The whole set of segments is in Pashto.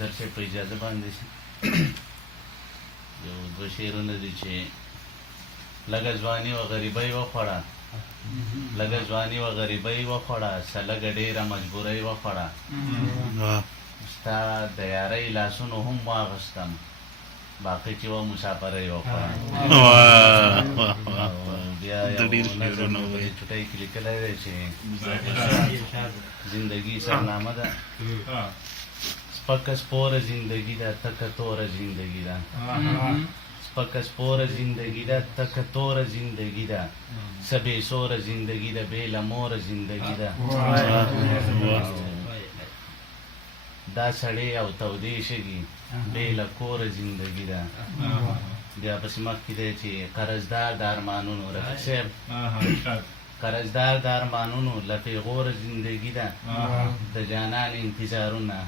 درشه په اجازه باندې یو دوه شعرونه دي چې لږه ځواني و غریبۍ وخوړه لږه ځواني و غریبۍ وخوړه څه لږه ډېره مجبورۍ وخوړه ستا د یارۍ لاسونو هم واغستم باقي چې و مسافرۍ وخوړه بیا یو نظم په دې چوټۍ کې لیکلی دی چې زندګي سرنامه ده سپکه سپوره زندګي ده تکه توره زندګي ده سپکه سپوره زندګي ده تکه توره زندګي ده څه بې سوره زندګي ده بې له موره زندګي ده دا سړې او تودې شګي بې له کوره زندګي ده بیا پسې مخکې دی چې قرضدار د ارمانونو رفیق صاحب قرضدار د ارمانونو له پیغوره زندګي ده د جانان انتظارونه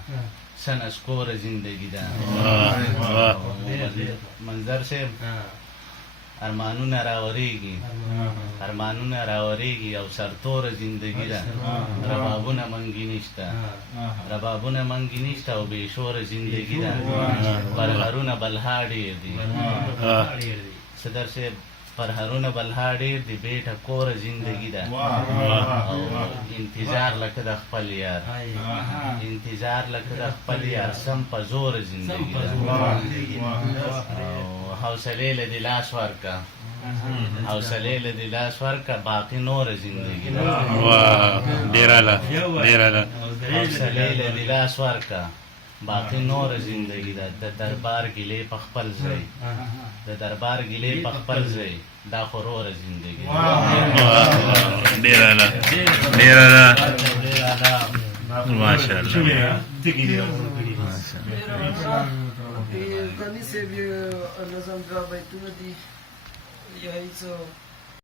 څه نسکوره زندګي ده منظر صاحب ارمانونه راورېږي ارمانونه راورېږي او سرتوره زندګي ده ربابونه منګي نشته ربابونه منګي نشته او بې شوره زندګي ده پرهرونه بلها ډېر دي صدر صاحب پرهرونه بلها ډېر دي بېټه کوره زندګي ده او انتظار لکه د خپل یار انتظار لکه د خپل یار سم په زوره زندګي ده او حوصلې له دې لاس ورکه حوصلې له دې لاس ورکه باقي نوره زندګي ده حوصلې له دې لاس ورکه باقي نوره زندګي ده د دربار ګیلې په خپل ځای د دربار ګیلې په خپل ځای دا خو روره زندګي ده ماشاءالله غني صاحب نظم دوه بیتونه دي یا هیڅ